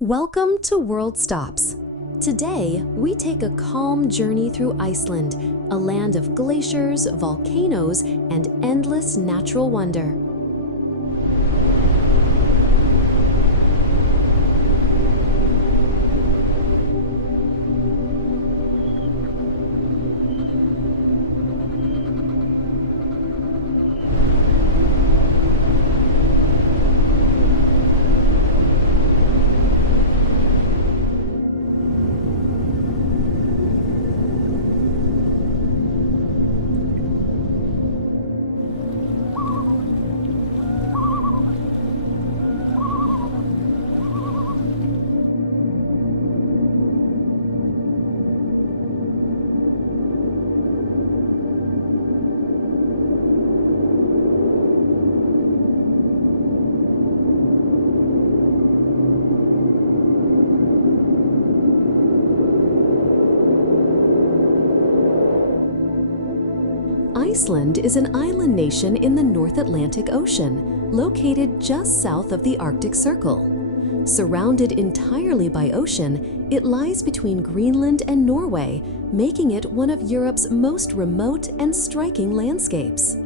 Welcome to World Stops. Today, we take a calm journey through Iceland, a land of glaciers, volcanoes, and endless natural wonder. Iceland is an island nation in the North Atlantic Ocean, located just south of the Arctic Circle. Surrounded entirely by ocean, it lies between Greenland and Norway, making it one of Europe's most remote and striking landscapes.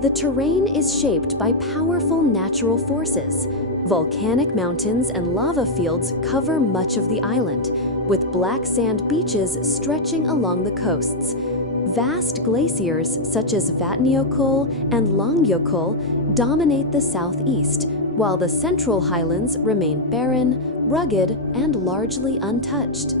The terrain is shaped by powerful natural forces. Volcanic mountains and lava fields cover much of the island, with black sand beaches stretching along the coasts. Vast glaciers such as Vatnajökull and Langjökull dominate the southeast, while the central highlands remain barren, rugged, and largely untouched.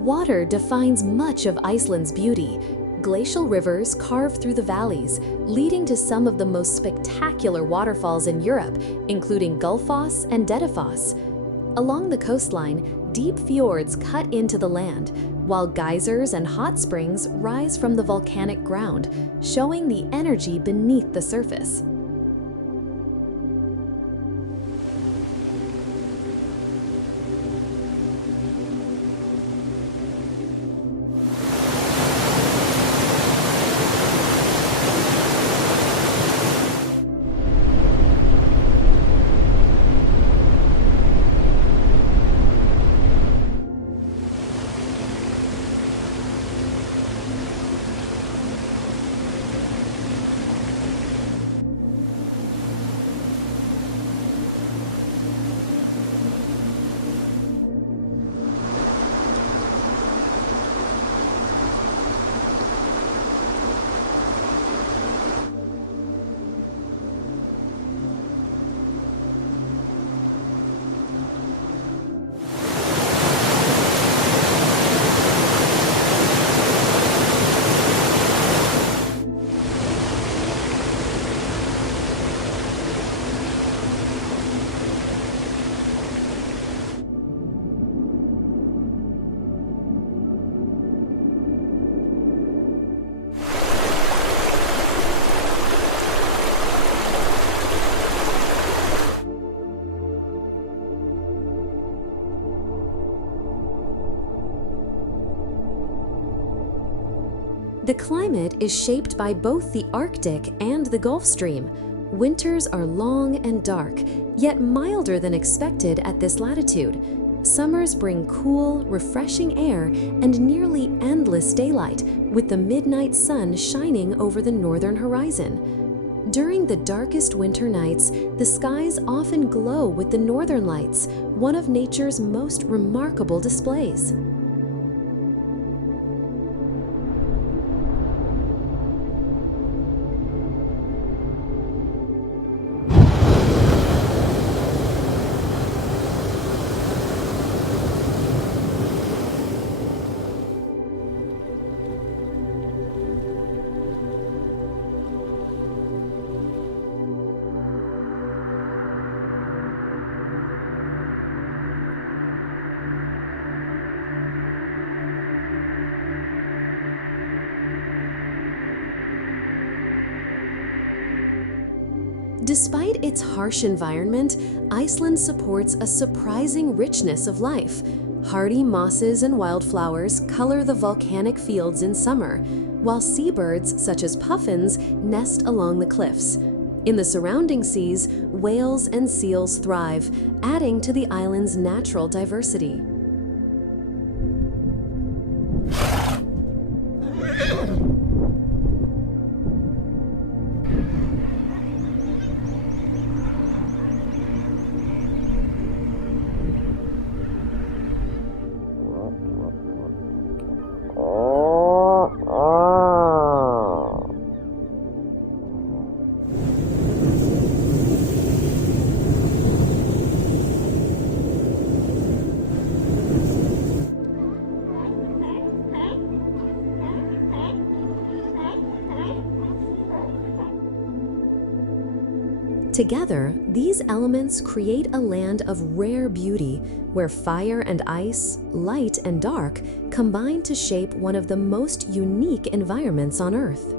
Water defines much of Iceland's beauty. Glacial rivers carve through the valleys, leading to some of the most spectacular waterfalls in Europe, including Gullfoss and Dettifoss. Along the coastline, deep fjords cut into the land, while geysers and hot springs rise from the volcanic ground, showing the energy beneath the surface. The climate is shaped by both the Arctic and the Gulf Stream. Winters are long and dark, yet milder than expected at this latitude. Summers bring cool, refreshing air and nearly endless daylight, with the midnight sun shining over the northern horizon. During the darkest winter nights, the skies often glow with the northern lights, one of nature's most remarkable displays. Despite its harsh environment, Iceland supports a surprising richness of life. Hardy mosses and wildflowers color the volcanic fields in summer, while seabirds such as puffins nest along the cliffs. In the surrounding seas, whales and seals thrive, adding to the island's natural diversity. Together, these elements create a land of rare beauty where fire and ice, light and dark combine to shape one of the most unique environments on Earth.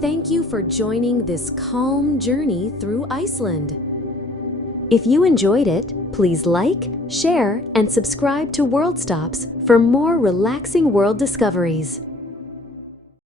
Thank you for joining this calm journey through Iceland. If you enjoyed it, please like, share, and subscribe to World Stops for more relaxing world discoveries.